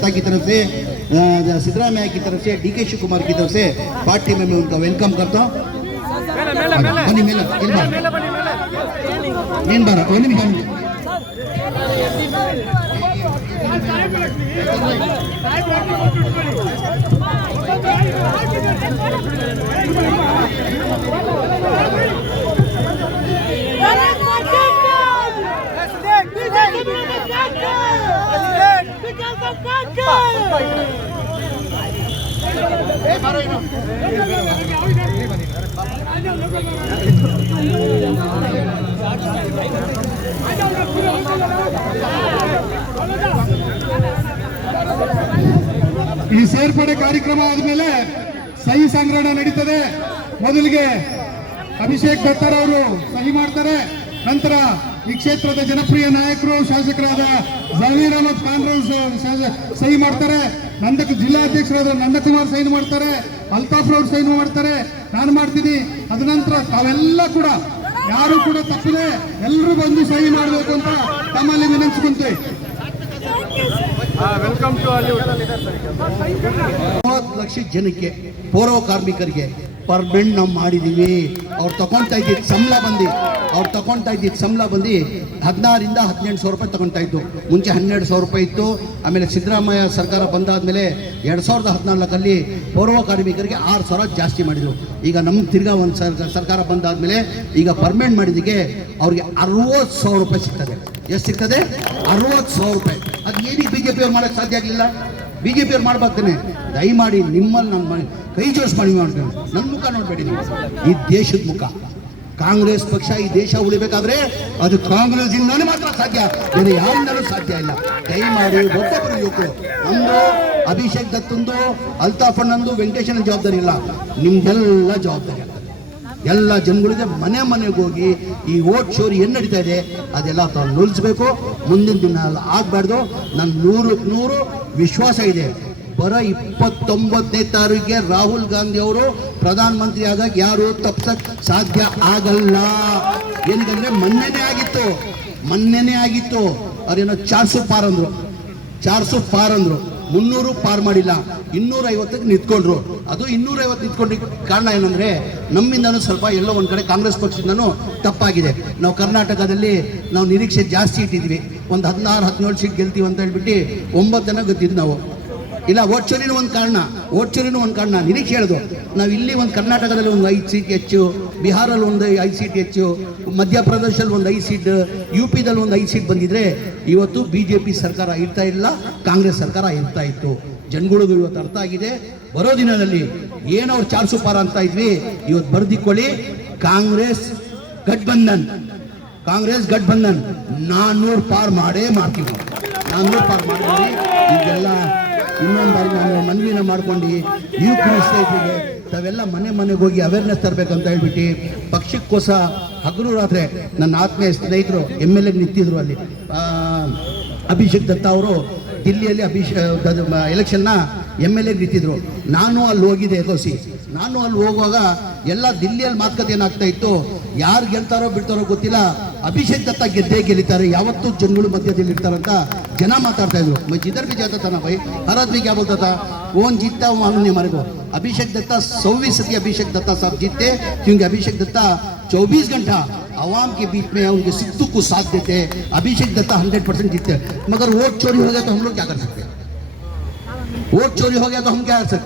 दत्ता की तरफ से, सिद्धरामैया की तरफ से, DK शिव कुमार की तरफ से पार्टी में मैं उनका वेलकम करता हूँ। ಈ ಸೇರ್ಪಡೆ ಕಾರ್ಯಕ್ರಮ ಆದಮೇಲೆ ಸಹಿ ಸಂಗ್ರಹಣ ನಡೀತದೆ. ಮೊದಲಿಗೆ ಅಭಿಷೇಕ್ ದತ್ತರವರು ಸಹಿ ಮಾಡ್ತಾರೆ. ನಂತರ ಈ ಕ್ಷೇತ್ರದ ಜನಪ್ರಿಯ ನಾಯಕರು ಶಾಸಕರಾದ ಜಮೀರ್ ಅಹಮದ್ ಖಾನ್ ಸಹಿ ಮಾಡ್ತಾರೆ. ಜಿಲ್ಲಾಧ್ಯಕ್ಷರಾದ ನಂದಕುಮಾರ್ ಸಹಿ ಮಾಡ್ತಾರೆ. ಅಲ್ತಾಫ್ ರವರು ಸಹಿ ಮಾಡ್ತಾರೆ. ನಾನು ಮಾಡ್ತೀನಿ. ಅದ ನಂತರ ತಾವೆಲ್ಲ ಕೂಡ ಯಾರು ಕೂಡ ತಪ್ಪದೆ ಎಲ್ಲರೂ ಬಂದು ಸಹಿ ಮಾಡಬೇಕು ಅಂತ ತಮ್ಮಲ್ಲಿ ವಿನಂತಿಸ್ಕೊಂತೀವಿ. ವೆಲ್ಕಮ್ ಟು 30 ಲಕ್ಷ ಜನಕ್ಕೆ ಪೌರ ಕಾರ್ಮಿಕರಿಗೆ ಪರ್ಮನೆಂಟ್ ನಾವು ಮಾಡಿದ್ದೀವಿ. ಅವ್ರು ತಗೊಳ್ತಾ ಇದ್ದಿದ್ದು ಸಂಬಳ ಬಂದು 16ರಿಂದ 18,000 ರೂಪಾಯಿ ತಗೊಳ್ತಾ ಇದ್ದು. ಮುಂಚೆ 12,000 ರೂಪಾಯಿ ಇತ್ತು. ಆಮೇಲೆ ಸಿದ್ದರಾಮಯ್ಯ ಸರ್ಕಾರ ಬಂದಾದಮೇಲೆ 2014 ಪೌರ ಕಾರ್ಮಿಕರಿಗೆ 6,000 ಜಾಸ್ತಿ ಮಾಡಿದರು. ಈಗ ನಮ್ಮ ತಿರ್ಗಾ ಒಂದು ಸರ್ಕಾರ ಬಂದಾದಮೇಲೆ ಈಗ ಪರ್ಮನೆಂಟ್ ಮಾಡಿದ್ದಕ್ಕೆ ಅವ್ರಿಗೆ 60,000 ರೂಪಾಯಿ ಸಿಗ್ತದೆ. ಎಷ್ಟು ಸಿಗ್ತದೆ? 60,000 ರೂಪಾಯಿ. ಅದು ಏನಕ್ಕೆ BJP ಅವ್ರು ಮಾಡೋಕ್ಕೆ ಸಾಧ್ಯ ಆಗಲಿಲ್ಲ? BJP ಅವ್ರು ಮಾಡ್ಬೇಕಾನೆ. ದಯಮಾಡಿ ನಿಮ್ಮಲ್ಲಿ ನಮ್ಮ ಕೈ ಜೋಡಿಸಿ ಮಾಡಿ ಮಾಡ್ಕೊಂಡು ನನ್ನ ಮುಖ ನೋಡಬೇಡಿ. ನೀವು ಈ ದೇಶದ ಮುಖ. ಕಾಂಗ್ರೆಸ್ ಪಕ್ಷ ಈ ದೇಶ ಉಳಿಬೇಕಾದ್ರೆ ಅದು ಕಾಂಗ್ರೆಸ್ ಇಂದಾನೆ ಮಾತ್ರ ಸಾಧ್ಯ, ಬೇರೆ ಯಾರಿಂದಲೂ ಸಾಧ್ಯ ಇಲ್ಲ. ದಯಮಾಡಿ ಒಬ್ಬೊಬ್ಬರು ಯುವಕರು, ನಮ್ಮದು ಅಭಿಷೇಕ್ ದತ್ತಂದು, ಅಲ್ತಾಫ್ ಅಣ್ಣಂದು, ವೆಂಕಟೇಶನ ಜವಾಬ್ದಾರಿ ಇಲ್ಲ, ನಿಮ್ದೆಲ್ಲ ಜವಾಬ್ದಾರಿ ಆಗ್ತದೆ. ಎಲ್ಲ ಜನಗಳಿಗೆ ಮನೆಗೆ ಹೋಗಿ ಈ ಓಟ್ ಚೋರಿ ಏನು ನಡೀತಾ ಇದೆ ಅದೆಲ್ಲ ತಾವು ನಿಲ್ಲಿಸಬೇಕು. ಮುಂದಿನ ದಿನ ಆಗಬಾರ್ದು. ನನ್ನ 100% ವಿಶ್ವಾಸ ಇದೆ. ಬರೋ 29ನೇ ತಾರೀಕಿಗೆ ರಾಹುಲ್ ಗಾಂಧಿ ಅವರು ಪ್ರಧಾನಮಂತ್ರಿ ಆದಾಗ ಯಾರು ತಪ್ಪಿಸಕ್ ಸಾಧ್ಯ ಆಗಲ್ಲ. ಏನಂದ್ರೆ ಮೊನ್ನೆನೇ ಆಗಿತ್ತು. ಅವ್ರೇನೋ 400 ಪಾರ್ ಅಂದ್ರು. 300 ಪಾರ್ ಮಾಡಿಲ್ಲ. 250ಕ್ಕೆ ನಿಂತ್ಕೊಂಡ್ರು. ಅದು 250 ನಿಂತ್ಕೊಂಡಿದ್ದ ಕಾರಣ ಏನಂದ್ರೆ ನಮ್ಮಿಂದನೂ ಸ್ವಲ್ಪ ಎಲ್ಲೋ ಒಂದ್ ಕಡೆ ಕಾಂಗ್ರೆಸ್ ಪಕ್ಷದಿಂದನೂ ತಪ್ಪಾಗಿದೆ. ನಾವು ಕರ್ನಾಟಕದಲ್ಲಿ ನಾವು ನಿರೀಕ್ಷೆ ಜಾಸ್ತಿ ಇಟ್ಟಿದ್ವಿ. ಒಂದು 16-17 ಸೀಟ್ ಗೆಲ್ತೀವಿ ಅಂತ ಹೇಳ್ಬಿಟ್ಟು 9 ಜನ ಗೆದ್ದಿದ್ದು ನಾವು. ಇಲ್ಲ, ಓಟ್ ಚೋರಿನೂ ಒಂದು ಕಾರಣ. ನಿರೀಕ್ಷೆ ಹೇಳೋದು ನಾವು ಇಲ್ಲಿ ಒಂದು ಕರ್ನಾಟಕದಲ್ಲಿ ಒಂದು 5 ಸೀಟ್ ಹೆಚ್ಚು, ಬಿಹಾರಲ್ಲಿ ಒಂದು 5 ಸೀಟ್ ಹೆಚ್ಚು, ಮಧ್ಯಪ್ರದೇಶದಲ್ಲಿ ಒಂದು 5 ಸೀಟ್, UPದಲ್ಲಿ ಒಂದು 5 ಸೀಟ್ ಬಂದಿದ್ರೆ ಇವತ್ತು BJP ಸರ್ಕಾರ ಇರ್ತಾ ಇಲ್ಲ, ಕಾಂಗ್ರೆಸ್ ಸರ್ಕಾರ ಇರ್ತಾ ಇತ್ತು. ಜನಗಳಿಗೂ ಇವತ್ತು ಅರ್ಥ ಆಗಿದೆ. ಬರೋ ದಿನದಲ್ಲಿ ಏನವ್ರು 400 ಪಾರ ಅಂತ ಇದ್ವಿ, ಇವತ್ತು ಬರ್ದಿಕೊಳ್ಳಿ. ಕಾಂಗ್ರೆಸ್ ಗಠಬಂಧನ್ 400 ಪಾರ್ ಮಾಡೇ ಮಾಡ್ತೀವಿ. 400 ಪಾರ್ ಮಾಡಿ ಈಗೆಲ್ಲ ಇನ್ನೊಂದು ಬಾರಿ ನಾನು ಮನವಿನ ಮಾಡ್ಕೊಂಡು ಯುವಕರು ಸ್ನೇಹಿತರಿಗೆ ತಾವೆಲ್ಲ ಮನೆಗೆ ಹೋಗಿ ಅವೇರ್ನೆಸ್ ತರಬೇಕಂತ ಹೇಳ್ಬಿಟ್ಟು ಪಕ್ಷಕ್ಕೋಸ್ಕರ ಹಗಲು ರಾತ್ರಿ ನನ್ನ ಆತ್ಮೀಯ ಸ್ನೇಹಿತರು MLA ನಿಂತಿದ್ರು. ಅಲ್ಲಿ ಅಭಿಷೇಕ್ ದತ್ತ ಅವರು ದಿಲ್ಲಿಯಲ್ಲಿ ಎಲೆಕ್ಷನ್ನ MLA ನಿಂತಿದ್ರು. ನಾನು ಅಲ್ಲಿ ಹೋಗಿದ್ದೆ ಎಗೋಸಿ. ನಾನು ಅಲ್ಲಿ ಹೋಗುವಾಗ ಎಲ್ಲ ದಿಲ್ಲಿಯಲ್ಲಿ ಮಾತುಕತೆ ಏನಾಗ್ತಾ ಇತ್ತು, ಯಾರು ಗೆಲ್ತಾರೋ ಬಿಡ್ತಾರೋ ಗೊತ್ತಿಲ್ಲ, ಅಭಿಷೇಕ್ ದತ್ತ ಗೆದ್ದೇ ಗೆಲ್ಲಿತಾರೆ, ಯಾವತ್ತೂ ಜನಗಳು ಮಧ್ಯದಲ್ಲಿ ಇರ್ತಾರಂತ ಜನ ಮಾತಾಡ್ತಾ ಇದ್ರು. जिधर भी जाता था ना भाई, हर आदमी क्या बोलता था, कौन जीतता वो मालूम नहीं हमारे को. अभिषेक दत्ता 100% अभिषेक दत्ता साहब जीतते, क्योंकि अभिषेक दत्ता 24 घंटा आवाम के बीच में उनके सुख को साथ देते. अभिषेक दत्ता 100% जीतते. मगर वोट चोरी हो गया तो हम लोग क्या कर सकते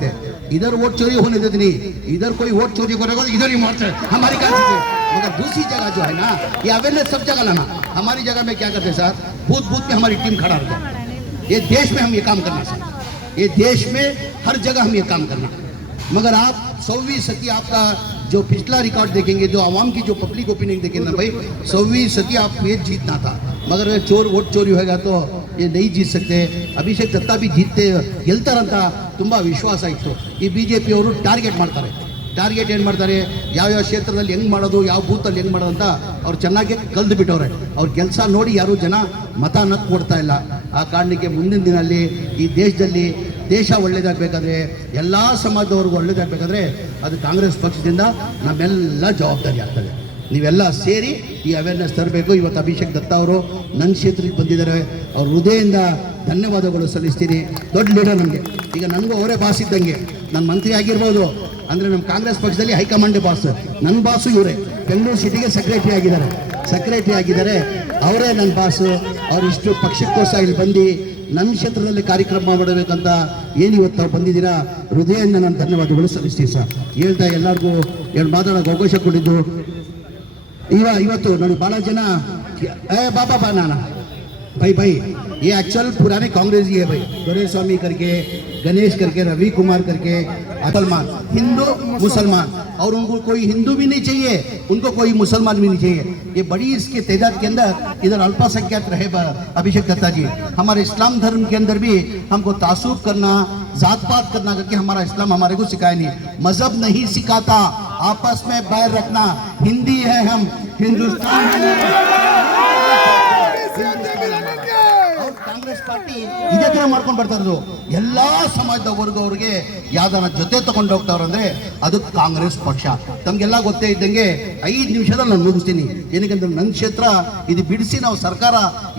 हैं? इधर वोट चोरी होने देते नहीं. इधर कोई वोट चोरी करेगा तो इधर ही मारते हैं, हमारी क्या चीज़ है. मगर दूसरी जगह जो है ना, ये अवेयरनेस सब जगह लाना. हमारी जगह में क्या करते हैं सर, बूथ में हमारी टीम खड़ा रहता है. ये देश में हम ये काम करना सर, ये देश में हर जगह हम ये काम करना. मगर आप 100% आपका जो पिछला रिकॉर्ड देखेंगे, जो आवाम की जो पब्लिक ओपिनियन देखेंगे ना भाई, 100% आप ये जीतना था. मगर वोट चोरी होगा तो ये नहीं जीत सकते. अभिषेक दत्ता भी ಗೆಲ್ತಾರಂತ ತುಂಬ ವಿಶ್ವಾಸ ಇತ್ತು. ಈ BJP ಅವರು ಟಾರ್ಗೆಟ್ ಏನು ಮಾಡ್ತಾರೆ, ಯಾವ್ಯಾವ ಕ್ಷೇತ್ರದಲ್ಲಿ ಹೆಂಗೆ ಮಾಡೋದು, ಯಾವ ಬೂತಲ್ಲಿ ಹೆಂಗೆ ಮಾಡೋದು ಅಂತ ಅವ್ರು ಚೆನ್ನಾಗಿ ಕಲ್ತು ಬಿಟ್ಟವ್ರೆ. ಅವ್ರ ಕೆಲಸ ನೋಡಿ ಯಾರು ಜನ ಮತ ಅನ್ನೋದು ಕೊಡ್ತಾ ಇಲ್ಲ. ಆ ಕಾರಣಕ್ಕೆ ಮುಂದಿನ ದಿನಲ್ಲಿ ಈ ದೇಶದಲ್ಲಿ ದೇಶ ಒಳ್ಳೇದಾಗಬೇಕಾದ್ರೆ, ಎಲ್ಲ ಸಮಾಜದವ್ರಿಗೂ ಒಳ್ಳೇದಾಗಬೇಕಾದ್ರೆ ಅದು ಕಾಂಗ್ರೆಸ್ ಪಕ್ಷದಿಂದ ನಮ್ಮೆಲ್ಲ ಜವಾಬ್ದಾರಿ ಆಗ್ತದೆ. ನೀವೆಲ್ಲ ಸೇರಿ ಈ ಅವೇರ್ನೆಸ್ ತರಬೇಕು. ಇವತ್ತು ಅಭಿಷೇಕ್ ದತ್ತಾ ಅವರು ನನ್ನ ಕ್ಷೇತ್ರಕ್ಕೆ ಬಂದಿದ್ದಾರೆ, ಅವ್ರ ಹೃದಯದಿಂದ ಧನ್ಯವಾದಗಳು ಸಲ್ಲಿಸ್ತೀನಿ. ದೊಡ್ಡ ಲೀಡರ್ ನಮಗೆ. ಈಗ ನನಗೂ ಅವರೇ ಬಾಸ್ ಇದ್ದಂಗೆ. ನಾನು ಮಂತ್ರಿ ಆಗಿರ್ಬೋದು ಅಂದರೆ ನಮ್ಮ ಕಾಂಗ್ರೆಸ್ ಪಕ್ಷದಲ್ಲಿ ಹೈಕಮಾಂಡ್ ಬಾಸ್, ನನ್ನ ಬಾಸು ಇವರೇ. ಬೆಂಗಳೂರು ಸಿಟಿಗೆ ಸೆಕ್ರೆಟರಿ ಆಗಿದ್ದಾರೆ, ಅವರೇ ನನ್ನ ಬಾಸು. ಅವ್ರು ಇಷ್ಟು ಪಕ್ಷಕ್ಕೋಸ್ಕರ ಇಲ್ಲಿ ಬಂದು ನನ್ನ ಕ್ಷೇತ್ರದಲ್ಲಿ ಕಾರ್ಯಕ್ರಮ ಮಾಡಬೇಕಂತ ಏನು ಇವತ್ತು ತಾವು ಬಂದಿದ್ದೀರಾ, ಹೃದಯದಿಂದ ನಾನು ಧನ್ಯವಾದಗಳು ಸಲ್ಲಿಸ್ತೀನಿ ಸರ್. ಹೇಳ್ತಾ ಎಲ್ಲರಿಗೂ ಮಾತಾಡೋಕೆ ಅವಕಾಶ ಕೊಟ್ಟಿದ್ದು. ಇವತ್ತು ನನಗೆ ಭಾಳ ಜನ ಬಾಬಾ नाना भाई ये एक्चुअल पुराने कांग्रेस ही है भाई. दोरेस्वामी करके, गणेश करके, रवि कुमार करके, मुसलमान, हिंदू मुसलमान, और उनको कोई हिंदू भी नहीं चाहिए, उनको कोई मुसलमान भी नहीं चाहिए. ये बड़ी इसके तादाद के अंदर इधर अल्पसंख्यक रहे अभिषेक दत्ता जी. हमारे इस्लाम धर्म के अंदर भी हमको तासुब करना, जात पात करना करके हमारा इस्लाम हमारे को सिखाया नहीं. मजहब नहीं सिखाता, आपस में बैर रखना. हिंदी है हम, हिंदुस्तान ಕಾಂಗ್ರೆಸ್ ಪಾರ್ಟಿ ಇದೇ ತರ ಮಾಡ್ಕೊಂಡು ಬರ್ತಾ ಇರೋದು. ಎಲ್ಲಾ ಸಮಾಜದ ವರ್ಗವ್ರಿಗೆ ಯಾವ್ದಾರ ಜೊತೆ ತಗೊಂಡು ಹೋಗ್ತಾವ್ರೆ ಅಂದ್ರೆ ಅದು ಕಾಂಗ್ರೆಸ್ ಪಕ್ಷ. ತಮ್ಗೆಲ್ಲ ಗೊತ್ತೇ ಇದ್ದಂಗೆ 5 ನಿಮಿಷದಲ್ಲಿ ನಾನು ಮುಗಿಸ್ತೀನಿ. ಏನಕ್ಕಂದ್ರೆ ನನ್ನ ಕ್ಷೇತ್ರ ಇದು ಬಿಡಿಸಿ ನಾವು ಸರ್ಕಾರ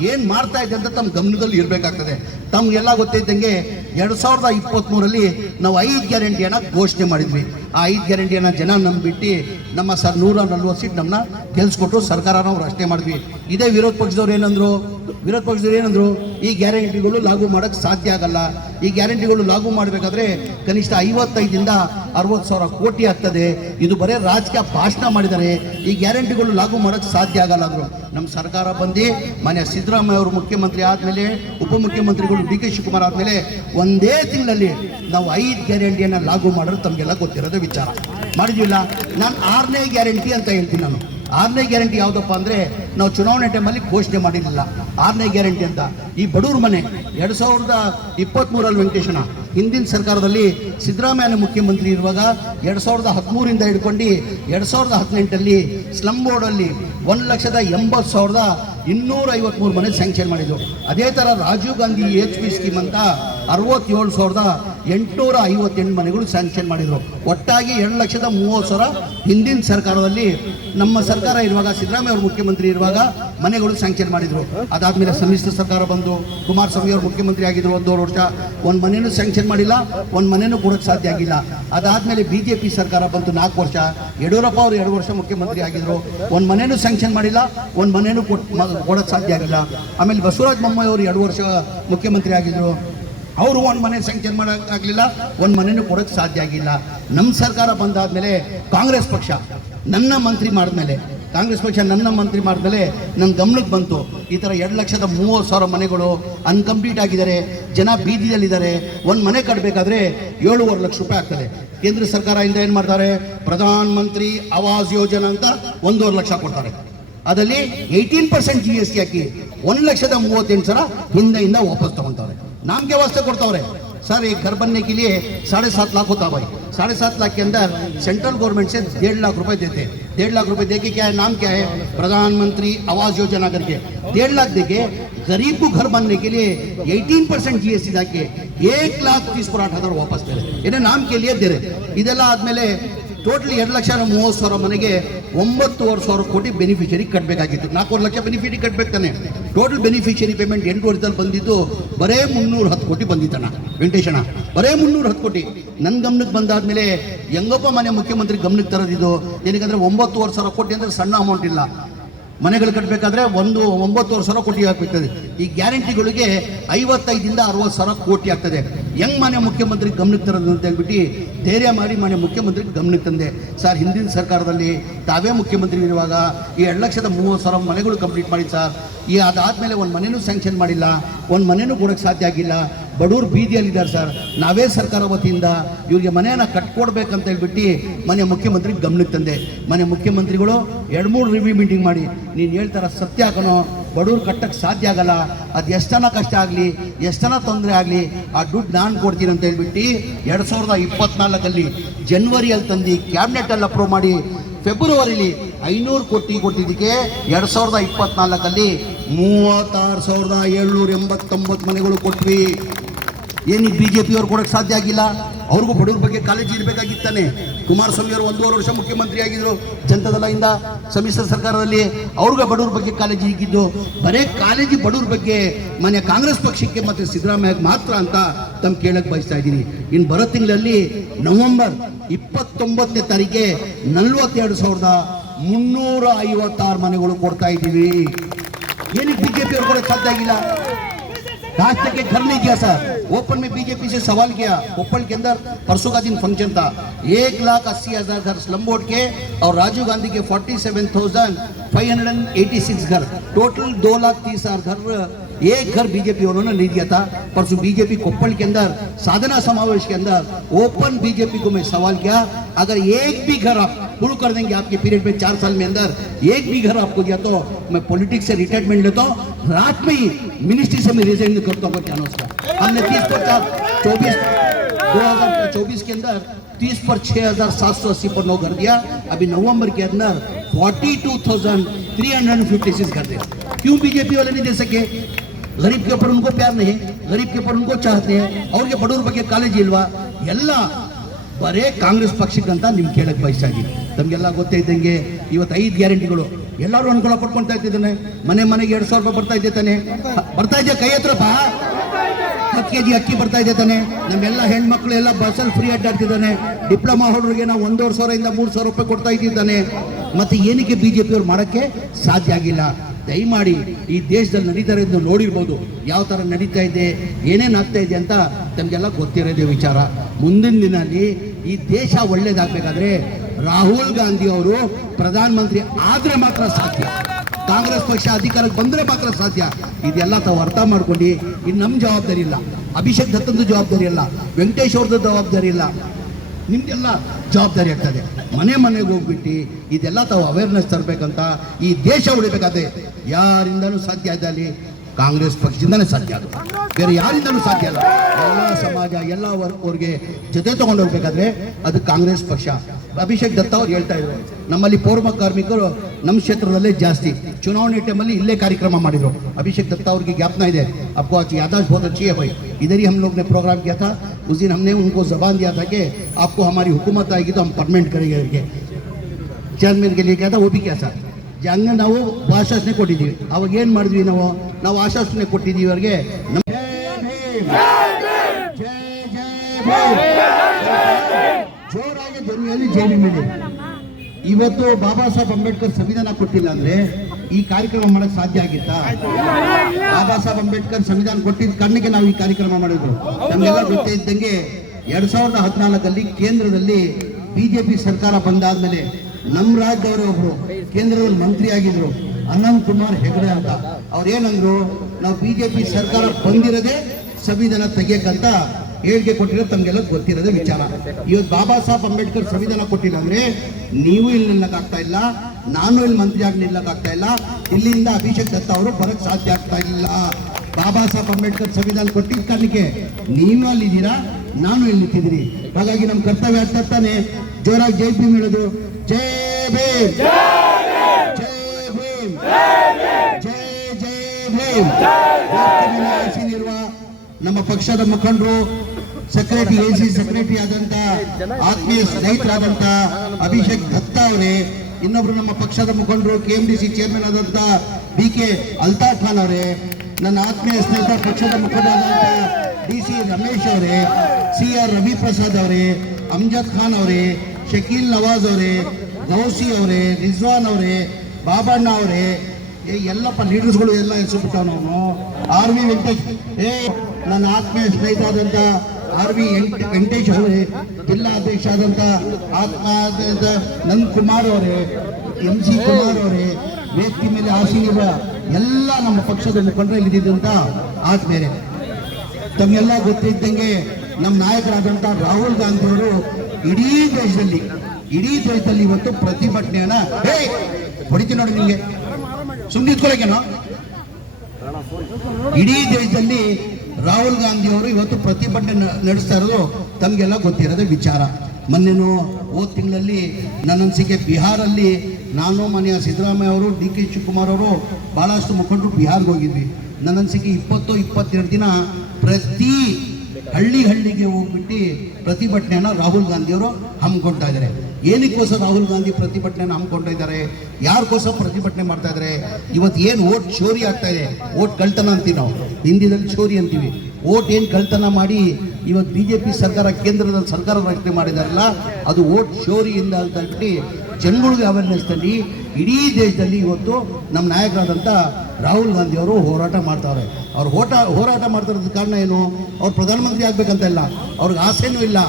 ಏನ್ ಮಾಡ್ತಾ ಇದೆ ಅಂತ ತಮ್ಮ ಗಮನದಲ್ಲಿ ಇರಬೇಕಾಗ್ತದೆ. ತಮ್ಗೆಲ್ಲ ಗೊತ್ತೇ ಇದ್ದಂಗೆ 2023 ನಾವು 5 ಗ್ಯಾರಂಟಿಯನ್ನ ಘೋಷಣೆ ಮಾಡಿದ್ವಿ. ಆ 5 ಗ್ಯಾರಂಟಿಯನ್ನ ಜನ ನಂಬಿಟ್ಟು ನಮ್ಮ 140 ಸೀಟ್ ನಮ್ಮನ್ನ ಗೆಲ್ಸ್ಕೊಟ್ಟು ಸರ್ಕಾರನ ಅವ್ರು ಅಷ್ಟೇ ಮಾಡಿದ್ವಿ. ಇದೇ ವಿರೋಧ ಪಕ್ಷದವ್ರು ಏನಂದ್ರು, ಈ ಗ್ಯಾರಂಟಿಗಳು ಲಾಗು ಮಾಡೋಕ್ಕೆ ಸಾಧ್ಯ ಆಗಲ್ಲ. ಈ ಗ್ಯಾರಂಟಿಗಳು ಲಾಗು ಮಾಡಬೇಕಾದ್ರೆ ಕನಿಷ್ಠ 55ರಿಂದ 60 ಸಾವಿರ ಕೋಟಿ ಆಗ್ತದೆ. ಇದು ಬರೀ ರಾಜಕೀಯ ಭಾಷಣ ಮಾಡಿದ್ದಾರೆ, ಈ ಗ್ಯಾರಂಟಿಗಳು ಲಾಗು ಮಾಡೋಕ್ಕೆ ಸಾಧ್ಯ ಆಗಲ್ಲ ಅಂದರು. ನಮ್ಮ ಸರ್ಕಾರ ಬಂದು ಮನೆ ಸಿದ್ದರಾಮಯ್ಯ ಅವರು ಮುಖ್ಯಮಂತ್ರಿ ಆದಮೇಲೆ, ಉಪಮುಖ್ಯಮಂತ್ರಿಗಳು ಡಿ ಕೆ ಶಿವಕುಮಾರ್ ಆದಮೇಲೆ ಒಂದೇ ತಿಂಗಳಲ್ಲಿ ನಾವು 5 ಗ್ಯಾರಂಟಿಯನ್ನು ಲಾಗು ಮಾಡೋದು ತಮಗೆಲ್ಲ ಗೊತ್ತಿರೋದು ವಿಚಾರ. ಮಾಡಿದ್ವಿಲ್ಲ. ನಾನು 6ನೇ ಗ್ಯಾರಂಟಿ ಅಂತ ಹೇಳ್ತೀನಿ. ನಾನು 6ನೇ ಗ್ಯಾರಂಟಿ ಯಾವುದಪ್ಪ ಅಂದರೆ ನಾವು ಚುನಾವಣೆ ಟೈಮಲ್ಲಿ ಘೋಷಣೆ ಮಾಡಿರಲಿಲ್ಲ 6ನೇ ಗ್ಯಾರಂಟಿ ಅಂತ. ಈ ಬಡವ್ರ ಮನೆ 2023 ವೆಂಕಟೇಶನ ಹಿಂದಿನ ಸರ್ಕಾರದಲ್ಲಿ ಸಿದ್ದರಾಮಯ್ಯ ಮುಖ್ಯಮಂತ್ರಿ ಇರುವಾಗ 2013ರಿಂದ ಹಿಡ್ಕೊಂಡು 2018 ಸ್ಲಮ್ ಬೋರ್ಡಲ್ಲಿ 1,80,253 ಮನೆ ಸ್ಯಾಂಕ್ಷನ್ ಮಾಡಿದ್ರು. ಅದೇ ಥರ ರಾಜೀವ್ ಗಾಂಧಿ HP ಸ್ಕೀಮ್ ಅಂತ 67,858 ಮನೆಗಳು ಸ್ಯಾಂಕ್ಷನ್ ಮಾಡಿದರು. ಒಟ್ಟಾಗಿ 2,30,30,000 ಹಿಂದಿನ ಸರ್ಕಾರದಲ್ಲಿ ನಮ್ಮ ಸರ್ಕಾರ ಇರುವಾಗ, ಸಿದ್ದರಾಮಯ್ಯ ಅವರು ಮುಖ್ಯಮಂತ್ರಿ ಇರುವಾಗ ಮನೆಗಳು ಸ್ಯಾಂಕ್ಷನ್ ಮಾಡಿದರು. ಅದಾದಮೇಲೆ ಸಮ್ಮಿಶ್ರ ಸರ್ಕಾರ ಬಂದು ಕುಮಾರಸ್ವಾಮಿ ಅವರು ಮುಖ್ಯಮಂತ್ರಿ ಆಗಿದ್ರು 1.5 ವರ್ಷ, ಒಂದು ಮನೆಯೂ ಸ್ಯಾಂಕ್ಷನ್ ಮಾಡಿಲ್ಲ, ಒಂದು ಮನೆಯೂ ಕೊಡೋಕ್ಕೆ ಸಾಧ್ಯ ಆಗಿಲ್ಲ. ಅದಾದಮೇಲೆ BJP ಸರ್ಕಾರ ಬಂತು 4 ವರ್ಷ, ಯಡಿಯೂರಪ್ಪ ಅವರು 2 ವರ್ಷ ಮುಖ್ಯಮಂತ್ರಿ ಆಗಿದ್ರು, ಒಂದು ಮನೆಯೂ ಸ್ಯಾಂಕ್ಷನ್ ಮಾಡಿಲ್ಲ, ಒಂದು ಮನೆಯೂ ಕೊಡೋಕ್ಕೆ ಸಾಧ್ಯ ಆಗಿಲ್ಲ. ಆಮೇಲೆ ಬಸವರಾಜ ಬೊಮ್ಮಾಯಿ ಅವರು 2 ವರ್ಷ ಮುಖ್ಯಮಂತ್ರಿ ಆಗಿದ್ರು, ಅವರು ಒಂದು ಮನೆ ಸ್ಯಾಂಕ್ಷನ್ ಮಾಡೋಕ್ಕಾಗಲಿಲ್ಲ, ಒಂದು ಮನೆಯೂ ಕೊಡೋಕ್ಕೆ ಸಾಧ್ಯ ಆಗಿಲ್ಲ. ನಮ್ಮ ಸರ್ಕಾರ ಬಂದಾದಮೇಲೆ ಕಾಂಗ್ರೆಸ್ ಪಕ್ಷ ನನ್ನ ಮಂತ್ರಿ ಮಾಡಿದ್ಮೇಲೆ ನನ್ನ ಗಮನಕ್ಕೆ ಬಂತು, ಈ ಥರ 2,30,000 ಮನೆಗಳು ಅನ್ಕಂಪ್ಲೀಟ್ ಆಗಿದ್ದಾರೆ, ಜನ ಬೀದಿಯಲ್ಲಿದ್ದಾರೆ. ಒಂದು ಮನೆ ಕಟ್ಟಬೇಕಾದ್ರೆ 7.5 ಲಕ್ಷ ರೂಪಾಯಿ ಆಗ್ತದೆ. ಕೇಂದ್ರ ಸರ್ಕಾರದಿಂದ ಏನು ಮಾಡ್ತಾರೆ, ಪ್ರಧಾನ ಮಂತ್ರಿ ಆವಾಸ್ ಯೋಜನಾ ಅಂತ 1.5 ಲಕ್ಷ ಕೊಡ್ತಾರೆ. ಅದರಲ್ಲಿ 18% GST ಹಾಕಿ 1,38,000 ಹಿಂದೆಯಿಂದ ವಾಪಸ್ ತಗೊತಾರೆ. नाम के वास्ते करता है सर. एक घर बनने के लिए 7.5 लाख होता भाई. 7.5 लाख के अंदर सेंट्रल गवर्नमेंट से 1.5 लाख रुपए देते हैं. 1.5 लाख रुपए देके क्या है, नाम क्या है, प्रधानमंत्री आवास योजना करके 1.5 लाख देके गरीब को घर बनने के लिए 18% GST जाके 1,38,000 वापस दे रहे. इन्हें नाम के लिए दे रहे. ಇದೆಲ್ಲ ಆದಮೇಲೆ ಟೋಟಲಿ 2,30,000 ಮನೆಗೆ 9,500 ಕೋಟಿ ಬೆನಿಫಿಷರಿ ಕಟ್ಟಬೇಕಾಗಿತ್ತು. 4 ಲಕ್ಷ ಬೆನಿಫಿಷರಿ ಕಟ್ಟಬೇಕು ತಾನೆ. ಟೋಟಲ್ ಬೆನಿಫಿಷರಿ ಪೇಮೆಂಟ್ 8 ವರ್ಷದಲ್ಲಿ ಬಂದಿದ್ದು ಬರೇ 310 ಕೋಟಿ ಬಂದಿತ್ತಣ್ಣ ವೆಂಕಟೇಶಣ್ಣ, ಬರೇ 310 ಕೋಟಿ. ನನ್ನ ಗಮನಕ್ಕೆ ಬಂದಾದ್ಮೇಲೆ ಹೆಂಗಪ್ಪ ಮನೆ ಮುಖ್ಯಮಂತ್ರಿ ಗಮನಕ್ಕೆ ತರೋದಿದ್ದು. ಏನಕ್ಕಂದ್ರೆ 9,500 ಕೋಟಿ ಅಂದರೆ ಸಣ್ಣ ಅಮೌಂಟ್ ಇಲ್ಲ. ಮನೆಗಳು ಕಟ್ಟಬೇಕಾದ್ರೆ 9,500 ಕೋಟಿ ಆಗ್ಬಿಡ್ತದೆ. ಈ ಗ್ಯಾರಂಟಿಗಳಿಗೆ 55ರಿಂದ 60,000 ಕೋಟಿ ಆಗ್ತದೆ. ಹೆಂಗ್ ಮನೆ ಮುಖ್ಯಮಂತ್ರಿ ಗಮನಕ್ಕೆ ತರೋದು ಅಂತ ಹೇಳ್ಬಿಟ್ಟು ಧೈರ್ಯ ಮಾಡಿ ಮನೆ ಮುಖ್ಯಮಂತ್ರಿ ಗಮನಕ್ಕೆ ತಂದೆ. ಸರ್, ಹಿಂದಿನ ಸರ್ಕಾರದಲ್ಲಿ ತಾವೇ ಮುಖ್ಯಮಂತ್ರಿ ಇರುವಾಗ ಈ 2,30,000 ಮನೆಗಳು ಕಂಪ್ಲೀಟ್ ಮಾಡಿ ಸರ್. ಅದಾದಮೇಲೆ ಒಂದು ಮನೆಯೂ ಸ್ಯಾಂಕ್ಷನ್ ಮಾಡಿಲ್ಲ, ಒಂದು ಮನೆಯೂ ಕೊಡೋಕ್ಕೆ ಸಾಧ್ಯ ಆಗಿಲ್ಲ. ಬಡವರು ಬೀದಿಯಲ್ಲಿದ್ದಾರೆ ಸರ್. ನಾವೇ ಸರ್ಕಾರ ವತಿಯಿಂದ ಇವ್ರಿಗೆ ಮನೆಯನ್ನು ಕಟ್ಕೊಡ್ಬೇಕಂತ ಹೇಳ್ಬಿಟ್ಟು ಮನೆ ಮುಖ್ಯಮಂತ್ರಿ ಗಮನಕ್ಕೆ ತಂದೆ. ಮನೆ ಮುಖ್ಯಮಂತ್ರಿಗಳು 2-3 ರಿವ್ಯೂ ಮೀಟಿಂಗ್ ಮಾಡಿ, ನೀನು ಹೇಳ್ತಾರ ಸತ್ಯ ಕಣೋ, ಬಡವ್ರು ಕಟ್ಟಕ್ಕೆ ಸಾಧ್ಯ ಆಗಲ್ಲ, ಅದು ಎಷ್ಟನ ಕಷ್ಟ ಆಗಲಿ, ಎಷ್ಟನ ತೊಂದರೆ ಆಗಲಿ, ಆ ದುಡ್ಡು ನಾನು ಕೊಡ್ತೀನಿ ಅಂತ ಹೇಳ್ಬಿಟ್ಟು 2024 ಜನವರಿಯಲ್ಲಿ ತಂದು ಕ್ಯಾಬಿನೆಟಲ್ಲಿ ಅಪ್ರೂವ್ ಮಾಡಿ ಫೆಬ್ರವರಿಲಿ 500 ಕೋಟಿ ಕೊಟ್ಟಿದ್ದಕ್ಕೆ 2024 36,789 ಮನೆಗಳು ಕೊಟ್ವಿ. ಏನು BJP ಅವ್ರು ಕೊಡೋಕ್ಕೆ ಸಾಧ್ಯ ಆಗಿಲ್ಲ? ಅವ್ರಿಗೂ ಬಡವ್ರ ಬಗ್ಗೆ ಕಾಳಜಿ ಇರಬೇಕಾಗಿತ್ತಾನೆ. ಕುಮಾರಸ್ವಾಮಿ ಅವರು 1.5 ವರ್ಷ ಮುಖ್ಯಮಂತ್ರಿ ಆಗಿದ್ರು ಜನತಾದಳದಿಂದ ಸಮ್ಮಿಶ್ರ ಸರ್ಕಾರದಲ್ಲಿ, ಅವ್ರಿಗೂ ಬಡವ್ರ ಬಗ್ಗೆ ಕಾಳಜಿ ಇದ್ದಿದ್ದು. ಬರೇ ಕಾಳಜಿ ಬಡವ್ರ ಬಗ್ಗೆ ಮನೆ ಕಾಂಗ್ರೆಸ್ ಪಕ್ಷಕ್ಕೆ ಮತ್ತು ಸಿದ್ದರಾಮಯ್ಯಗೆ ಮಾತ್ರ ಅಂತ ತಮ್ಮ ಕೇಳಕ್ಕೆ ಬಯಸ್ತಾ ಇದ್ದೀನಿ. ಇನ್ನು ಬರೋ ತಿಂಗಳಲ್ಲಿ ನವೆಂಬರ್ 29ನೇ ತಾರೀಕಿಗೆ 42,356 ಮನೆಗಳು ಕೊಡ್ತಾ ಇದ್ದೀವಿ. ಏನಕ್ಕೆ BJP ಅವ್ರು ಕೊಡೋಕ್ಕೆ ಸಾಧ್ಯ ಆಗಿಲ್ಲ? आज तक एक घर नहीं किया सर. ओपन में बीजेपी से सवाल किया. कोप्पल के अंदर परसों का दिन फंक्शन था. 1,80,000 घर स्लम बोर्ड के और राजीव गांधी के 47,586 घर, टोटल 2,30,000 घर. एक घर बीजेपी उन्होंने नहीं दिया था. परसों बीजेपी कोप्पल के अंदर साधना समावेश के अंदर ओपन बीजेपी को मैं सवाल किया, अगर एक भी घर आप पूर्ण कर देंगे आपके पीरियड में 4 साल में अंदर एक भी घर आपको दिया तो मैं पॉलिटिक्स से रिटायरमेंट लेता हूँ, रात में ही मिनिस्ट्री से मैं रिजाइन करता हूँ. क्या उसका हमने 2024 के अंदर 30 पर 6,780 पर 9 घर दिया. अभी नवंबर के अंदर 42,356 घर दिया. क्यों बीजेपी वाले नहीं दे सके? गरीब के ऊपर उनको प्यार नहीं, गरीब के ऊपर उनको चाहते हैं. और ये बड़ोर ಬಗ್ಗೆ ಕಾಳಜಿ ಇಲ್ವಾ? ಎಲ್ಲ ಬರೇ ಕಾಂಗ್ರೆಸ್ ಪಕ್ಷಕ್ಕಂತ ನಿಮ್ಗೆ ಕೇಳಕ್ಕೆ ಬಯಸ್ತಾ ಇದ್ದೀನಿ. ತಮಗೆಲ್ಲ ಗೊತ್ತೇ ಇದ್ದಂಗೆ ಇವತ್ತು 5 ಗ್ಯಾರಂಟಿಗಳು ಎಲ್ಲರೂ ಅನುಕೂಲ ಪಡ್ಕೊಳ್ತಾ ಇದ್ದಾನೆ. ಮನೆಗೆ 2,000 ರೂಪಾಯಿ ಬರ್ತಾ ಇದೆ ತಾನೆ? ಬರ್ತಾ ಇದೆ ಕೈ ಹತ್ರಪ್ಪ. 10 kg ಅಕ್ಕಿ ಬರ್ತಾ ಇದೆ ತಾನೆ? ನಮ್ಮೆಲ್ಲ ಹೆಣ್ಮಕ್ಳು ಎಲ್ಲ ಬಸ್ಸಲ್ಲಿ ಫ್ರೀ ಅಡ್ಡಾಡ್ತಿದ್ದಾನೆ. ಡಿಪ್ಲೊಮಾ ಹುಡುಗರಿಗೆ ನಾವು 1,500 ಇಂದ 3,000 ರೂಪಾಯಿ ಕೊಡ್ತಾ ಇದ್ದಾನೆ. ಮತ್ತೆ ಏನಕ್ಕೆ BJP ಅವ್ರು ಮಾಡೋಕ್ಕೆ ಸಾಧ್ಯ ಆಗಿಲ್ಲ? ದಯಮಾಡಿ ಈ ದೇಶದಲ್ಲಿ ನಡೀತಾ ಇರೋದು ನೋಡಿರ್ಬೋದು, ಯಾವ ಥರ ನಡೀತಾ ಇದೆ, ಏನೇನು ಆಗ್ತಾ ಇದೆ ಅಂತ ತಮಗೆಲ್ಲ ಗೊತ್ತಿರೋದೇ ವಿಚಾರ. ಮುಂದಿನ ದಿನಲ್ಲಿ ಈ ದೇಶ ಒಳ್ಳೇದಾಗಬೇಕಾದ್ರೆ ರಾಹುಲ್ ಗಾಂಧಿ ಅವರು ಪ್ರಧಾನಮಂತ್ರಿ ಆದರೆ ಮಾತ್ರ ಸಾಧ್ಯ. ಕಾಂಗ್ರೆಸ್ ಪಕ್ಷ ಅಧಿಕಾರಕ್ಕೆ ಬಂದರೆ ಮಾತ್ರ ಸಾಧ್ಯ. ಇದೆಲ್ಲ ತಾವು ಅರ್ಥ ಮಾಡ್ಕೊಂಡು ಇದು ನಮ್ಮ ಜವಾಬ್ದಾರಿ ಇಲ್ಲ, ಅಭಿಷೇಕ್ ದತ್ತಂದು ಜವಾಬ್ದಾರಿ ಇಲ್ಲ, ವೆಂಕಟೇಶ್ ಅವ್ರದ್ದು ಜವಾಬ್ದಾರಿ ಇಲ್ಲ, ನಿಮ್ಗೆಲ್ಲ ಜವಾಬ್ದಾರಿ ಆಗ್ತದೆ. ಮನೆಗೆ ಹೋಗ್ಬಿಟ್ಟು ಇದೆಲ್ಲ ತಾವು ಅವೇರ್ನೆಸ್ ತರಬೇಕಂತ. ಈ ದೇಶ ಉಳಿಬೇಕಾದ್ರೆ ಯಾರಿಂದನೂ ಸಾಧ್ಯ ಇದೆ, ಅಲ್ಲಿ ಕಾಂಗ್ರೆಸ್ ಪಕ್ಷದಿಂದನೇ ಸಾಧ್ಯ. ಅದು ಬೇರೆ ಯಾರಿಂದನೂ ಸಾಧ್ಯ ಇಲ್ಲ. ಎಲ್ಲ ಸಮಾಜ ಎಲ್ಲ ವರ್ಗವ್ರಿಗೆ ಜೊತೆ ತಗೊಂಡು ಹೋಗ್ಬೇಕಾದ್ರೆ ಅದು ಕಾಂಗ್ರೆಸ್ ಪಕ್ಷ. ಅಭಿಷೇಕ್ ದತ್ತ ಅವ್ರು ಹೇಳ್ತಾ ಇದ್ರು, ನಮ್ಮಲ್ಲಿ ಪೌರ ಕಾರ್ಮಿಕರು ನಮ್ಮ ಕ್ಷೇತ್ರದಲ್ಲೇ ಜಾಸ್ತಿ. ಚುನಾವಣೆ ಟೈಮಲ್ಲಿ ಇಲ್ಲೇ ಕಾರ್ಯಕ್ರಮ ಮಾಡಿದ್ರು. ಅಭಿಷೇಕ್ दत्ता ಅವ್ರಿಗೆ ಜ್ಞಾಪನ ಇದೆ. आपको आज याददाश्त बहुत अच्छी है भाई. इधर ही हम लोग ने प्रोग्राम किया था. उस दिन हमने उनको जबान दिया था कि आपको हमारी हुकूमत आएगी तो हम परमानेंट करेंगे करके. चेयरमैन के लिए क्या था वो भी क्या था, ಹಂಗೆ ನಾವು ಆಶ್ವಾಸನೆ ಕೊಟ್ಟಿದ್ದೀವಿ. ಅವಾಗ ಏನು ಮಾಡಿದ್ವಿ, ನಾವು ಆಶ್ವಾಸನೆ ಕೊಟ್ಟಿದ್ದೀವಿ ಅವ್ರಿಗೆ. ಜೋರಾಗಿ ಧ್ವನಿಯಲ್ಲಿ ಜೈಲು ಮೇಲೆ. ಇವತ್ತು ಬಾಬಾ ಸಾಹೇಬ್ ಅಂಬೇಡ್ಕರ್ ಸಂವಿಧಾನ ಕೊಟ್ಟಿಲ್ಲ ಅಂದ್ರೆ ಈ ಕಾರ್ಯಕ್ರಮ ಮಾಡಕ್ ಸಾಧ್ಯ ಆಗಿತ್ತಾ? ಬಾಬಾ ಸಾಹೇಬ್ ಅಂಬೇಡ್ಕರ್ ಸಂವಿಧಾನ ಕೊಟ್ಟಿದ್ದ ಕಾರಣಕ್ಕೆ ನಾವು ಈ ಕಾರ್ಯಕ್ರಮ ಮಾಡಿದ್ರು. ನಮಗೆಲ್ಲ ಗೊತ್ತೇ ಇದ್ದಂಗೆ 2014 ಕೇಂದ್ರದಲ್ಲಿ BJP ಸರ್ಕಾರ ಬಂದಾದ್ಮೇಲೆ ನಮ್ಮ ರಾಜ್ಯದವರು ಒಬ್ರು ಕೇಂದ್ರದಲ್ಲಿ ಮಂತ್ರಿ ಆಗಿದ್ರು, ಅನಂತ್ ಕುಮಾರ್ ಹೆಗಡೆ ಅಂತ. ಅವ್ರು ಏನಂದ್ರು, ನಾವು BJP ಸರ್ಕಾರ ಬಂದಿರೋದೇ ಸಂವಿಧಾನ ತೆಗಿಯಕ್ಕಂತ ಹೇಳಿಕೆ ಕೊಟ್ಟಿರೋದು ತಮಗೆಲ್ಲ ಗೊತ್ತಿರೋದೇ ವಿಚಾರ. ಇವತ್ತು ಬಾಬಾ ಸಾಹೇಬ್ ಅಂಬೇಡ್ಕರ್ ಸಂವಿಧಾನ ಕೊಟ್ಟಿಲ್ಲ ಅಂದ್ರೆ ನೀವು ಇಲ್ಲಿ ನಿಲ್ಲಕ್ಕಾಗ್ತಾ ಇಲ್ಲ, ನಾನು ಇಲ್ಲಿ ಮಂತ್ರಿ ಆಗಿ ನಿಲ್ಲಕ್ಕಾಗ್ತಾ ಇಲ್ಲ, ಇಲ್ಲಿಂದ ಅಭಿಷೇಕ್ ದತ್ತ ಅವರು ಬರಕ್ ಸಾಧ್ಯ ಆಗ್ತಾ ಇಲ್ಲ. ಬಾಬಾ ಸಾಹೇಬ್ ಅಂಬೇಡ್ಕರ್ ಸಂವಿಧಾನ ಕೊಟ್ಟಿದ್ದ ಕಾರಣಕ್ಕೆ ನೀವು ಅಲ್ಲಿದ್ದೀರಾ, ನಾನು ಇಲ್ಲಿ ನಿಂತಿದ್ದೀನಿ. ಹಾಗಾಗಿ ನಮ್ಮ ಕರ್ತವ್ಯ ಆಗ್ತಾ ತಾನೆ ಜೋರಾಗಿ ಜೈ ಭೀಮ್ ಹೇಳೋದು. ಜೈ ಭೀಮ್, ಜೈ ಭೀಮ್, ಜೈ ಜೈ ಭೀಮ್. ಆಸೀನಿರುವ ನಮ್ಮ ಪಕ್ಷದ ಮುಖಂಡರು, ಸೆಕ್ರೆಟರಿ AC ಸೆಕ್ರೆಟರಿ ಆದಂತ ಆತ್ಮೀಯ ಸ್ನೇಹಿತರಾದಂತ ಅಭಿಷೇಕ್ ದತ್ತ ಅವರೇ, ಇನ್ನೊಬ್ರು ನಮ್ಮ ಪಕ್ಷದ ಮುಖಂಡರು KMDC ಚೇರ್ಮನ್ ಆದಂತ BK ಅಲ್ತಾಫ್ ಖಾನ್ ಅವರೇ, ನನ್ನ ಆತ್ಮೀಯ ಸ್ನೇಹಿತ ಪಕ್ಷದ ಮುಖಂಡರಾದಂತ DC ರಮೇಶ್ ಅವರೇ, CR ರವಿ ಪ್ರಸಾದ್ ಅವರೇ, ಅಮ್ಜದ್ ಖಾನ್ ಅವರೇ, ಶಕೀಲ್ ನವಾಜ್ ಅವರೇ, ಗೌಸಿ ಅವರೇ, ರಿಜ್ವಾನ್ ಅವರೇ, ಬಾಬಣ್ಣ ಅವರೇ, ಎಲ್ಲಪ್ಪ ಲೀಡರ್ಸ್ಗಳು ಎಲ್ಲ ಹೆಸರುಬಿಟ್ಟ. ನಾವು RV ವೆಂಕಟೇಶ್, ನನ್ನ ಆತ್ಮೀಯ ಸ್ನೇಹಿತ ಆದಂತ RV ವೆಂಕಟೇಶ್ ಅವರೇ, ಜಿಲ್ಲಾ ಅಧ್ಯಕ್ಷ ಆದಂತ ನಂದ್ ಕುಮಾರ್ ಅವರೇ, MC ಕುಮಾರ್ ಅವರೇ, ವೇದಿಕೆ ಮೇಲೆ ಆಸೀನಿರುವ ಎಲ್ಲ ನಮ್ಮ ಪಕ್ಷದ ಮುಖಂಡರಲ್ಲಿ ಇದ್ದಿದ್ದಂತ ಆದ್ಮೇಲೆ ತಮಗೆಲ್ಲ ಗೊತ್ತಿದ್ದಂಗೆ ನಮ್ಮ ನಾಯಕರಾದಂತ ರಾಹುಲ್ ಗಾಂಧಿ ಅವರು ಇಡೀ ದೇಶದಲ್ಲಿ ಇವತ್ತು ಪ್ರತಿಭಟನೆಯನ್ನ ಹೊಡಿತೀನಿ ನೋಡಿ, ನಿಮಗೆ ಸುಮ್ಮನೆ ಇಟ್ಕೊಳ್ಳೋಕೇನೋ. ಇಡೀ ದೇಶದಲ್ಲಿ ರಾಹುಲ್ ಗಾಂಧಿ ಅವರು ಇವತ್ತು ಪ್ರತಿಭಟನೆ ನಡೆಸ್ತಾ ಇರೋದು ತಮಗೆಲ್ಲ ಗೊತ್ತಿರೋದೇ ವಿಚಾರ. ಮೊನ್ನೆನೂ ಹೋದ ತಿಂಗಳಲ್ಲಿ ನನ್ನ ಅನಿಸಿಕೆ ಬಿಹಾರಲ್ಲಿ ನಾನು ಮನೆಯ ಸಿದ್ದರಾಮಯ್ಯ ಅವರು, DK ಶಿವಕುಮಾರ್ ಅವರು ಬಹಳಷ್ಟು ಮುಖಂಡರು ಬಿಹಾರ್ಗೆ ಹೋಗಿದ್ವಿ. ನನ್ನ ಅನಿಸಿಕೆ 20-22 ದಿನ ಪ್ರತಿ ಹಳ್ಳಿಗೆ ಹೋಗ್ಬಿಟ್ಟು ಪ್ರತಿಭಟನೆಯನ್ನ ರಾಹುಲ್ ಗಾಂಧಿಯವರು ಹಮ್ಮಿಕೊಳ್ತಾ ಇದ್ದಾರೆ. ಏನಕ್ಕೋಸ್ಕರ ರಾಹುಲ್ ಗಾಂಧಿ ಪ್ರತಿಭಟನೆಯನ್ನು ಹಮ್ಮಿಕೊಳ್ತಾ ಇದ್ದಾರೆ, ಯಾರಿಗೋಸ್ಕರ ಪ್ರತಿಭಟನೆ ಮಾಡ್ತಾ ಇದ್ದಾರೆ? ಇವತ್ತು ಏನು ಓಟ್ ಚೋರಿ ಆಗ್ತಾ ಇದೆ, ಓಟ್ ಕಳ್ತನ ಅಂತೀವಿ ನಾವು, ಹಿಂದಿನಲ್ಲಿ ಚೋರಿ ಅಂತೀವಿ. ಓಟ್ ಏನು ಕಳ್ತನ ಮಾಡಿ ಇವತ್ತು BJP ಸರ್ಕಾರ ಕೇಂದ್ರದಲ್ಲಿ ಸರ್ಕಾರ ರಚನೆ ಮಾಡಿದಾರಲ್ಲ, ಅದು ಓಟ್ ಚೋರಿಯಿಂದ ಅಂತ ಹೇಳ್ಬಿಟ್ಟು ಜನಗಳಿಗೆ ಅವೇರ್ನೆಸ್ನಲ್ಲಿ ಇಡೀ ದೇಶದಲ್ಲಿ ಇವತ್ತು ನಮ್ಮ ನಾಯಕರಾದಂಥ ರಾಹುಲ್ ಗಾಂಧಿ ಅವರು ಹೋರಾಟ ಮಾಡ್ತಾರೆ. ಅವ್ರು ಹೋರಾಟ ಮಾಡ್ತಿರೋದ ಕಾರಣ ಏನು? ಅವ್ರು ಪ್ರಧಾನಮಂತ್ರಿ ಆಗ್ಬೇಕಂತ ಇಲ್ಲ, ಅವ್ರಿಗೆ ಆಸೆನೂ ಇಲ್ಲ.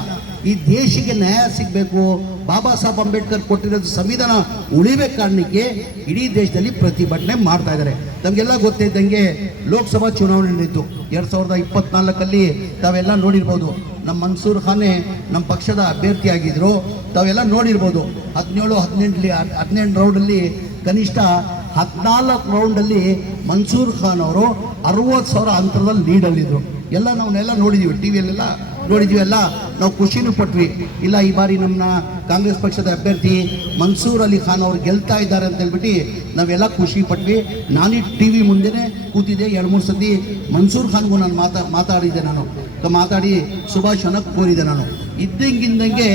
ಈ ದೇಶಕ್ಕೆ ನ್ಯಾಯ ಸಿಗಬೇಕು, ಬಾಬಾ ಸಾಹೇಬ್ ಅಂಬೇಡ್ಕರ್ ಕೊಟ್ಟಿರೋದು ಸಂವಿಧಾನ ಉಳಿಬೇಕು ಕಾರಣಕ್ಕೆ ಇಡೀ ದೇಶದಲ್ಲಿ ಪ್ರತಿಭಟನೆ ಮಾಡ್ತಾ ಇದ್ದಾರೆ. ನಮಗೆಲ್ಲ ಗೊತ್ತಿದ್ದಂಗೆ ಲೋಕಸಭಾ ಚುನಾವಣೆ ನಡೆಯಿತು 2024 ತಾವೆಲ್ಲ ನೋಡಿರ್ಬೋದು. ನಮ್ಮ ಮನ್ಸೂರ್ ಖಾನೆ ನಮ್ಮ ಪಕ್ಷದ ಅಭ್ಯರ್ಥಿ ಆಗಿದ್ರು, ತಾವೆಲ್ಲ ನೋಡಿರ್ಬೋದು. 17-18 ರೌಂಡಲ್ಲಿ ಕನಿಷ್ಠ 14 ರೌಂಡಲ್ಲಿ ಮನ್ಸೂರ್ ಖಾನ್ ಅವರು 60,000 ಅಂತರದಲ್ಲಿ ಲೀಡಲ್ಲಿದ್ದರು. ಎಲ್ಲ ನಾವೆಲ್ಲ ನೋಡಿದ್ದೀವಿ, ಟಿವಿಯಲ್ಲೆಲ್ಲ ನೋಡಿದ್ದೀವಿ, ಎಲ್ಲ ನಾವು ಖುಷಿನೂ ಪಟ್ವಿ. ಇಲ್ಲ, ಈ ಬಾರಿ ನಮ್ಮ ಕಾಂಗ್ರೆಸ್ ಪಕ್ಷದ ಅಭ್ಯರ್ಥಿ ಮನ್ಸೂರ್ ಅಲಿ ಖಾನ್ ಅವರು ಗೆಲ್ತಾ ಇದ್ದಾರೆ ಅಂತ ಹೇಳ್ಬಿಟ್ಟು ನಾವೆಲ್ಲ ಖುಷಿ ಪಟ್ವಿ. ನಾನೀ ಟಿವಿ ಮುಂದೆನೇ ಕೂತಿದ್ದೆ. 2-3 ಸತಿ ಮನ್ಸೂರ್ ಖಾನ್ಗೂ ನಾನು ಮಾತಾಡಿದ್ದೆ. ನಾನು ಮಾತಾಡಿ ಶುಭಾಶಯನ ಕೋರಿದೆ. ನಾನು ಇದ್ದಂಗೆ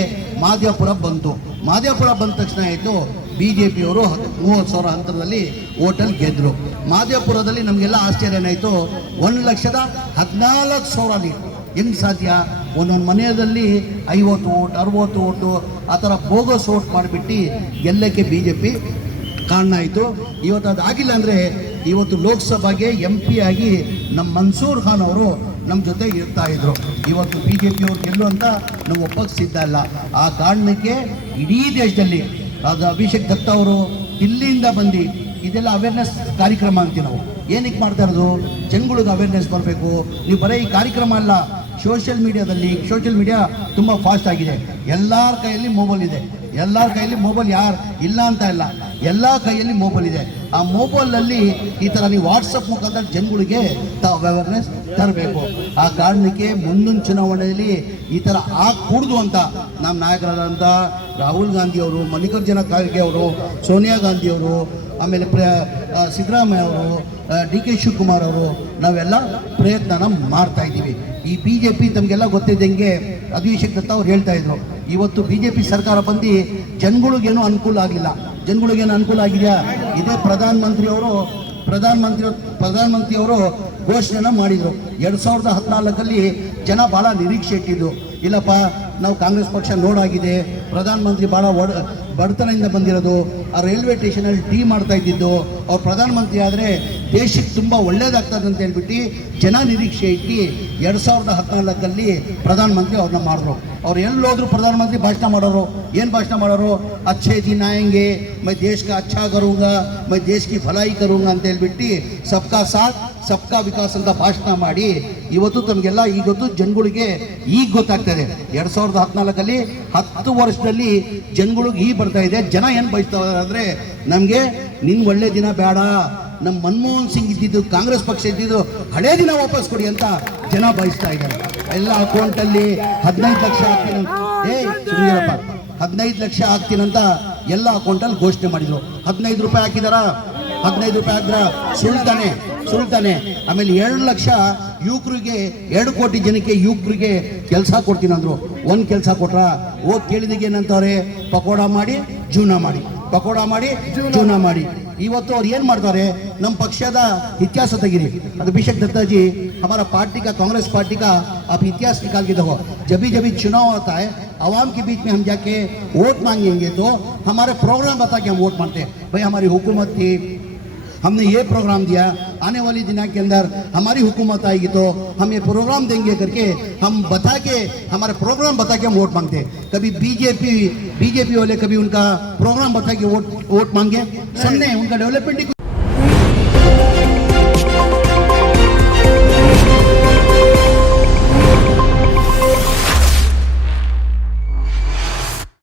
ಮಾದೇವಪುರ ಬಂತು. ಮಾದೇವಪುರ ಬಂದ ತಕ್ಷಣ ಆಯಿತು, BJP ಅವರು 30,000 ಅಂತರದಲ್ಲಿ ಓಟಲ್ಲಿ ಗೆದ್ದರು. ಮಾದೇವಪುರದಲ್ಲಿ ನಮಗೆಲ್ಲ ಆಶ್ಚರ್ಯ ಏನಾಯಿತು, 1,14,000 ಲೀಡ್. ಹೆಂಗೆ ಸಾಧ್ಯ? ಒಂದೊಂದು ಮನೆಯಲ್ಲಿ 50 ಓಟ್ 60 ಓಟು ಆ ಥರ ಬೋಗಸ್ ಓಟ್ ಮಾಡಿಬಿಟ್ಟು ಗೆಲ್ಲಕ್ಕೆ BJP ಕಾರಣ ಆಯಿತು. ಇವತ್ತು ಅದಾಗಿಲ್ಲ ಅಂದರೆ ಇವತ್ತು ಲೋಕಸಭೆಗೆ MP ಆಗಿ ನಮ್ಮ ಮನ್ಸೂರ್ ಖಾನ್ ಅವರು ನಮ್ಮ ಜೊತೆ ಇರ್ತಾ ಇದ್ರು. ಇವತ್ತು BJP ಅವರು ಗೆಲ್ಲುವಂತ ನಾವು ಒಪ್ಪಕ್ಕೆ ಸಿದ್ಧ ಅಲ್ಲ. ಆ ಕಾರಣಕ್ಕೆ ಇಡೀ ದೇಶದಲ್ಲಿ ಅದು ಅಭಿಷೇಕ್ ದತ್ತ ಅವರು ದಿಲ್ಲಿಯಿಂದ ಬಂದು ಇದೆಲ್ಲ ಅವೇರ್ನೆಸ್ ಕಾರ್ಯಕ್ರಮ ಅಂತೀವಿ ನಾವು. ಏನಕ್ಕೆ ಮಾಡ್ತಾ ಇರೋದು? ಜನಗಳಿಗೆ ಅವೇರ್ನೆಸ್ ಬರಬೇಕು. ನೀವು ಬರೀ ಈ ಕಾರ್ಯಕ್ರಮ ಅಲ್ಲ, ಸೋಷಿಯಲ್ ಮೀಡಿಯಾ ತುಂಬ ಫಾಸ್ಟ್ ಆಗಿದೆ. ಎಲ್ಲರ ಕೈಯಲ್ಲಿ ಮೊಬೈಲ್ ಇದೆ. ಎಲ್ಲರ ಕೈಯಲ್ಲಿ ಮೊಬೈಲ್ ಯಾರು ಇಲ್ಲ ಅಂತ ಇಲ್ಲ, ಎಲ್ಲ ಕೈಯಲ್ಲಿ ಮೊಬೈಲ್ ಇದೆ. ಆ ಮೊಬೈಲಲ್ಲಿ ಈ ಥರ ನೀವು ವಾಟ್ಸಪ್ ಮುಖಾಂತರ ಜನಗಳಿಗೆ ತಾವು ಅವೇರ್ನೆಸ್ ತರಬೇಕು. ಆ ಕಾರಣಕ್ಕೆ ಮುಂದಿನ ಚುನಾವಣೆಯಲ್ಲಿ ಈ ಥರ ಆಗಕೂಡ್ದು ಅಂತ ನಮ್ಮ ನಾಯಕರಾದಂಥ ರಾಹುಲ್ ಗಾಂಧಿ ಅವರು, ಮಲ್ಲಿಕಾರ್ಜುನ ಖರ್ಗೆ ಅವರು, ಸೋನಿಯಾ ಗಾಂಧಿ ಅವರು, ಆಮೇಲೆ ಸಿದ್ದರಾಮಯ್ಯ ಅವರು, DK ಶಿವಕುಮಾರ್ ಅವರು ನಾವೆಲ್ಲ ಪ್ರಯತ್ನನ ಮಾಡ್ತಾ ಇದ್ದೀವಿ. ಈ BJP ತಮಗೆಲ್ಲ ಗೊತ್ತಿದ್ದಂಗೆ ಅಭಿಷೇಕ್ ದತ್ತ ಅವ್ರು ಹೇಳ್ತಾ ಇದ್ರು, ಇವತ್ತು BJP ಸರ್ಕಾರ ಬಂದು ಜನಗಳಿಗೇನು ಅನುಕೂಲ ಆಗಿಲ್ಲ. ಜನಗಳಿಗೇನು ಅನುಕೂಲ ಆಗಿದೆಯಾ? ಇದೇ ಪ್ರಧಾನಮಂತ್ರಿ ಅವರು ಘೋಷಣೆನ ಮಾಡಿದರು. 2014 ಜನ ಭಾಳ ನಿರೀಕ್ಷೆ ಇಟ್ಟಿದ್ದು, ಇಲ್ಲಪ್ಪ ನಾವು ಕಾಂಗ್ರೆಸ್ ಪಕ್ಷ ನೋಡಾಗಿದೆ, ಪ್ರಧಾನಮಂತ್ರಿ ಭಾಳ ಬಡತನದಿಂದ ಬಂದಿರೋದು, ಆ ರೈಲ್ವೆ ಸ್ಟೇಷನಲ್ಲಿ ಟೀ ಮಾಡ್ತಾ ಇದ್ದಿದ್ದು, ಅವ್ರು ಪ್ರಧಾನಮಂತ್ರಿ ಆದರೆ ದೇಶಕ್ಕೆ ತುಂಬ ಒಳ್ಳೇದಾಗ್ತದೆ ಅಂತ ಹೇಳ್ಬಿಟ್ಟು ಜನ ನಿರೀಕ್ಷೆ ಇಟ್ಟು 2014 ಪ್ರಧಾನಮಂತ್ರಿ ಅವ್ರನ್ನ ಮಾಡಿದ್ರು. ಅವ್ರು ಎಲ್ಲೋದ್ರು ಪ್ರಧಾನಮಂತ್ರಿ ಭಾಷಣ ಮಾಡೋರು. ಏನು ಭಾಷಣ ಮಾಡೋರು? ಅಚ್ಚೇ ದಿನ ಆಯಂಗೆ, ಮೈ ದೇಶ ಕಾ ಅಚ್ಚಾ ಕरूंगा, ಮೈ ದೇಶ ಕಿ ಭಲಾಯಿ ಕरूंगा ಅಂತ ಹೇಳ್ಬಿಟ್ಟು ಸಬ್ಕಾ ಸಾಥ್ ಸಬ್ಕಾ ವಿಕಾಸ್ ಅಂತ ಭಾಷಣ ಮಾಡಿ ಇವತ್ತು ತಮಗೆಲ್ಲ ಈಗೊತ್ತು ಜನಗಳಿಗೆ ಈಗ ಗೊತ್ತಾಗ್ತದೆ. 2014 10 ವರ್ಷದಲ್ಲಿ ಜನಗಳಿಗೆ ಈಗ ಬರ್ತಾ ಇದೆ. ಜನ ಏನು ಬಯಸ್ತಾ ಇದ್ದಾರೆ ಅಂದರೆ, ನಮಗೆ ನಿನ್ನ ಒಳ್ಳೆ ದಿನ ಬೇಡ, ನಮ್ಮ ಮನಮೋಹನ್ ಸಿಂಗ್ ಇದ್ದಿದ್ದು, ಕಾಂಗ್ರೆಸ್ ಪಕ್ಷ ಇದ್ದಿದ್ದು ಹಳೇ ದಿನ ವಾಪಸ್ ಕೊಡಿ ಅಂತ ಜನ ಬಯಸ್ತಾ ಇದ್ದಾರೆ. ಎಲ್ಲ ಅಕೌಂಟಲ್ಲಿ 15 ಲಕ್ಷ ಹಾಕ್ತೀನಿ, 15 ಲಕ್ಷ ಹಾಕ್ತೀನಂತ ಎಲ್ಲ ಅಕೌಂಟಲ್ಲಿ ಘೋಷಣೆ ಮಾಡಿದ್ರು. 15 ರೂಪಾಯಿ ಹಾಕಿದಾರ? 15 ರೂಪಾಯಿ ಹಾಕಿದ್ರ? ಸುಳ್ತಾನೆ. ಆಮೇಲೆ 2 ಲಕ್ಷ ಯುವಕರಿಗೆ, 2 ಕೋಟಿ ಜನಕ್ಕೆ ಯುವಕರಿಗೆ ಕೆಲಸ ಕೊಡ್ತೀನಿ ಅಂದರು. ಒಂದು ಕೆಲಸ ಕೊಟ್ರ? ಹೋಗಿ ಕೇಳಿದಾಗ ಏನಂತವ್ರೆ? ಪಕೋಡ ಮಾಡಿ ಜೀವನ ಮಾಡಿ. ಇವತ್ತು ಅವ್ರು ಏನು ಮಾಡ್ತಾರೆ? ನಮ್ಮ ಪಕ್ಷದ ಇತಿಹಾಸ ತೆಗಿರಿ. ಅದು अभिषेक दत्ता जी, हमारा पार्टी का, कांग्रेस पार्टी का आप इतिहास निकाल के देखो. जब भी चुनाव होता है, आवाम के बीच में हम जाके वोट मांगेंगे तो हमारे प्रोग्राम बता के हम वोट मांगते हैं. भाई हमारी हुकूमत थी, हमने ये प्रोग्राम दिया, आने वाली दिनों के अंदर हमारी हुकूमत आएगी तो हम ये प्रोग्राम देंगे करके हम बता के, हमारे प्रोग्राम बता के हम वोट मांगते हैं. कभी बीजेपी वाले कभी उनका प्रोग्राम बता के वोट मांगे? सुनने उनका डेवलपमेंट